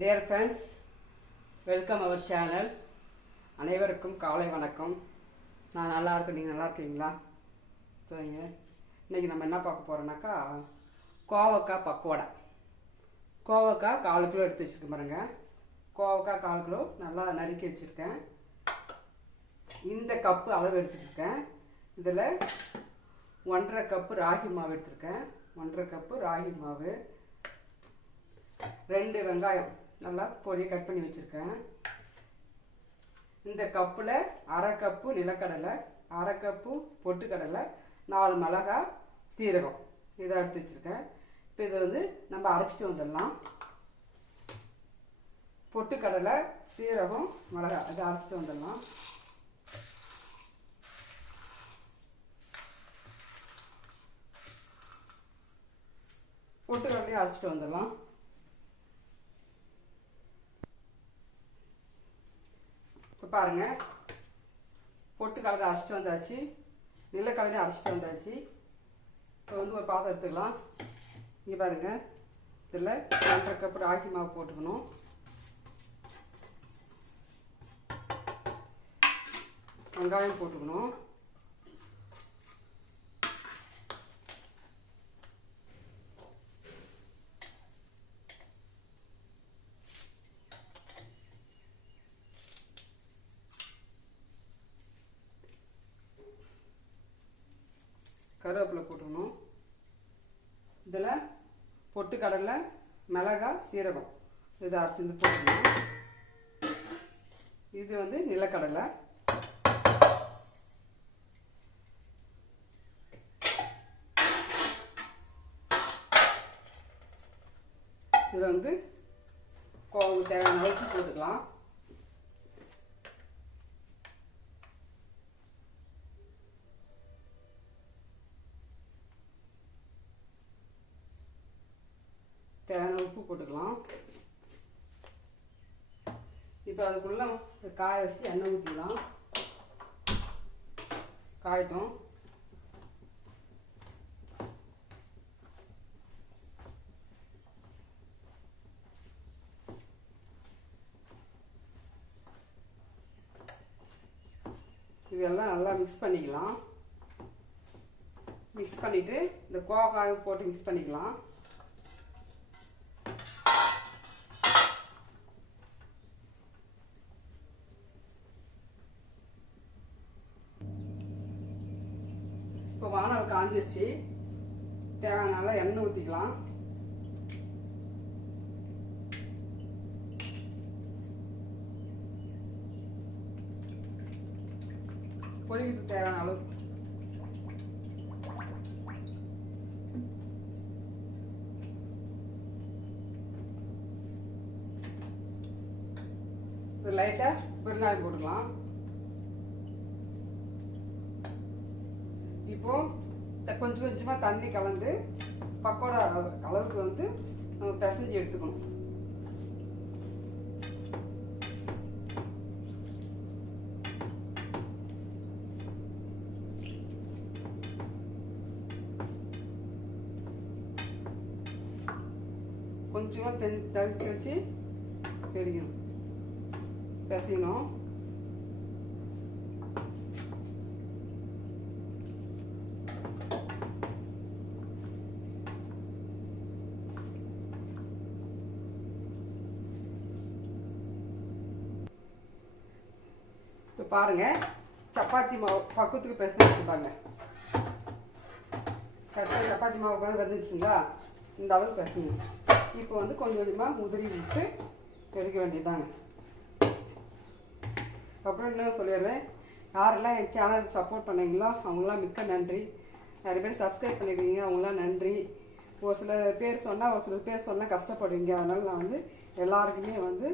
Dear friends, welcome our channel. அனைவருக்கும் காலை வணக்கம். நான் நல்லா இருக்கேன், நீங்கள் நல்லா இருக்கீங்களா? சரிங்க. இன்றைக்கி நம்ம என்ன பார்க்க போகிறோம்னாக்கா கோவக்காய் பக்கோடா. கோவக்காய் 4 கிலோ எடுத்து வச்சுருக்கேன் பாருங்க. கோவக்காய் 4 கிலோ நல்லா நறுக்கி வச்சுருக்கேன். இந்த கப்பு அளவு எடுத்துருக்கேன். இதில் 1.5 கப்பு ராகி மாவு எடுத்துருக்கேன். 1.5 கப்பு ராகி மாவு, 2 வெங்காயம் நல்லா பொடி கட் பண்ணி வச்சுருக்கேன். இந்த கப்பில் 1/2 கப்பு நிலக்கடலை, 1/2 கப்பு பொட்டுக்கடலை, 4 மிளகாய், சீரகம் இதை எடுத்து வச்சுருக்கேன். இப்போ இதை வந்து நம்ம அரைச்சிட்டு வந்துடலாம். பொட்டுக்கடலை, சீரகம், மிளகாய் இதை அரைச்சிட்டு வந்துடலாம். பொட்டுக்கடலையும் அரைச்சிட்டு வந்துடலாம். இப்போ பாருங்கள், பொட்டுக்கடலை அரைச்சிட்டு வந்தாச்சு, நிலக்கடலையும் அரைச்சிட்டு வந்தாச்சு. இப்போ வந்து ஒரு பாத்திரம் எடுத்துக்கலாம். இங்கே பாருங்கள், இதில் 1.5 கப்பு ராகி மாவு போட்டுக்கணும். வெங்காயம் போட்டுக்கணும். கருவேப்பிலை போட்டுக்கணும். இதில் பொட்டுக்கடலை, மிளகாய், சீரகம் இதை அரைச்சி போட்டுக்கணும். இது வந்து நிலக்கடலை. இதில் வந்து தேவையான அளவுக்கு போட்டுக்கலாம். தேவையான உப்பு போட்டுக்கலாம். இப்போ அதுக்குள்ளே காய வச்சுட்டு எண்ணெய் ஊற்றிக்கலாம். காயட்டும். இதெல்லாம் நல்லா மிக்ஸ் பண்ணிக்கலாம். மிக்ஸ் பண்ணிவிட்டு இந்த கோவக்காயும் போட்டு மிக்ஸ் பண்ணிக்கலாம். இப்போ வானல் காஞ்சிருச்சு. தேவையான எண்ணெய் ஊற்றிக்கலாம். பொரிக்கிறதுக்கு தேவையான அளவு லைட்டாக பெருங்காயம் போட்டுக்கலாம். இப்போ கொஞ்சம் கொஞ்சமாக தண்ணி கலந்து பக்கோடா அளவுக்கு வந்து நம்ம பிசைஞ்சு எடுத்துக்கணும். கொஞ்சமாக தண்ணி வச்சு பெரியணும், பிசையணும். இப்போ பாருங்கள், சப்பாத்தி மாவு பக்கத்துக்கு பிசைஞ்சு பாருங்க. கரெக்டாக சப்பாத்தி மாவு வந்துச்சுங்களா? இந்த அளவுக்கு பிசைங்க. இப்போ வந்து கொஞ்சம் கொஞ்சமாக உதிரி விட்டு எடுக்க வேண்டியதாங்க. அப்புறம் இன்னும் சொல்லிடுறேன், யாரெல்லாம் என் சேனலுக்கு சப்போர்ட் பண்ணீங்களோ அவங்களாம் மிக்க நன்றி. நிறைய பேர் சப்ஸ்கிரைப் பண்ணிக்கிறீங்க, அவங்களாம் நன்றி. ஒரு சில பேர் சொன்னால் ஒரு சில பேர் சொன்னால் கஷ்டப்படுவீங்க. அதனால் நான் வந்து எல்லாருக்குமே வந்து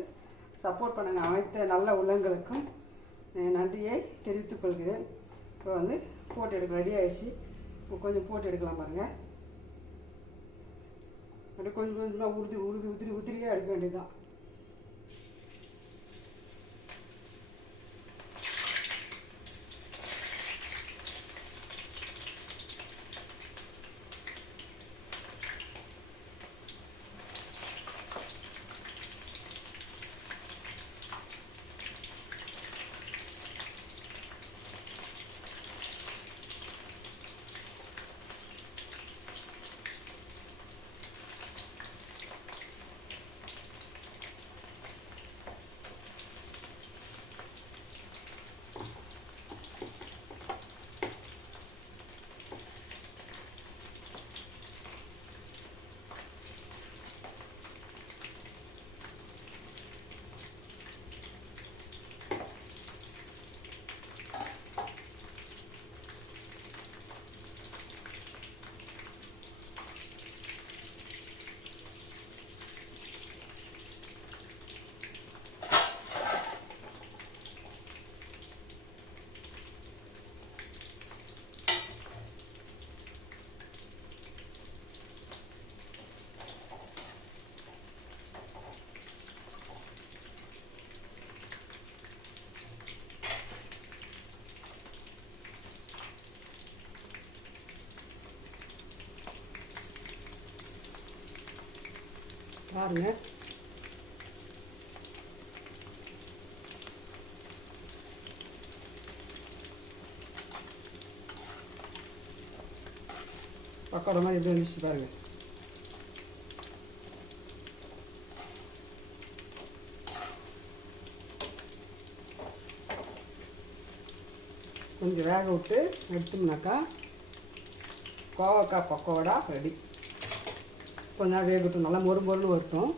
சப்போர்ட் பண்ணுங்க. அனைத்து நல்ல உள்ளங்களுக்கும் நன்றியை தெரிவித்துக் கொள்கிறேன். இப்போ வந்து போட்டு எடுக்க ரெடி ஆகிடுச்சு. இப்போ கொஞ்சம் போட்டு எடுக்கலாம் பாருங்கள். அப்படியே கொஞ்சம் கொஞ்சமாக உதிரியாக எடுக்க வேண்டியதுதான். பாருங்கள். பக்கோடா மாதிரி எப்படி வந்துச்சு பாருங்கள். கொஞ்சம் வேக விட்டு எடுத்தோம்னாக்கா கோவக்காய் பக்கோடா ரெடி. கொஞ்ச நேரம் வேகட்டும், நல்லா மொறு மொறுன்னு வரட்டும்.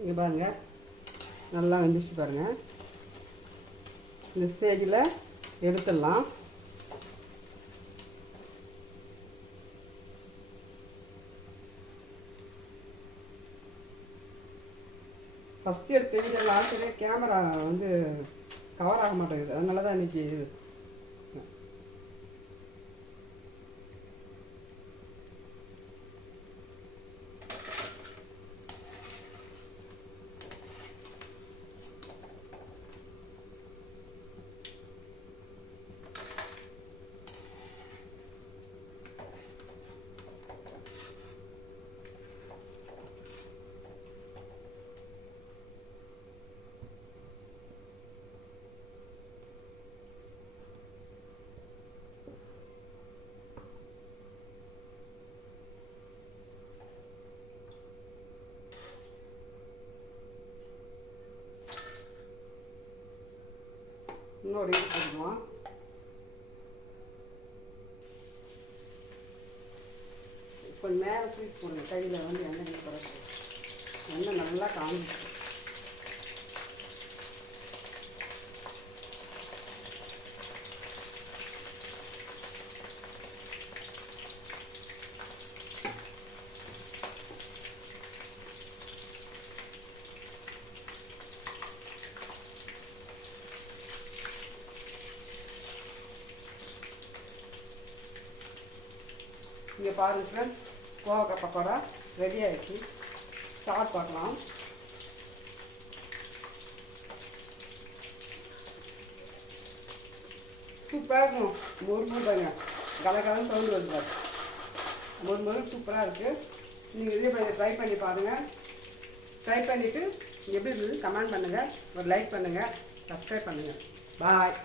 இங்கே பாருங்கள், நல்லா வெந்துச்சு பாருங்கள். இந்த ஸ்டேஜில் எடுத்துடலாம். ஃபஸ்ட்டு எடுத்து வீடியோவில் ஆசிரியர் கேமரா வந்து கவர் ஆக மாட்டேங்குது, அதனால தான் இன்றைக்கி இன்னொரு இது போட்டுக்கலாம். இப்போ மேலே தூக்கி போடுங்க, கையில் வந்து எண்ணெய் போடுறது. எண்ணெய் நல்லா காஞ்சிச்சு. இங்கே பாருங்கள் ஃப்ரெண்ட்ஸ், கோவக்காய் பக்கோடா ரெடி ஆகிடுச்சு. சாப்பிட்டு பார்க்கலாம். சூப்பராக இருக்கும். முருமுருங்க கலகலன்னு சவுண்டு வருது. முருமுரு சூப்பராக இருக்குது. நீங்கள் இதே ட்ரை பண்ணி பாருங்கள். ட்ரை பண்ணிவிட்டு எப்படி இருந்தது கமெண்ட் பண்ணுங்கள், ஒரு லைக் பண்ணுங்கள், சப்ஸ்கிரைப் பண்ணுங்கள். பாய்.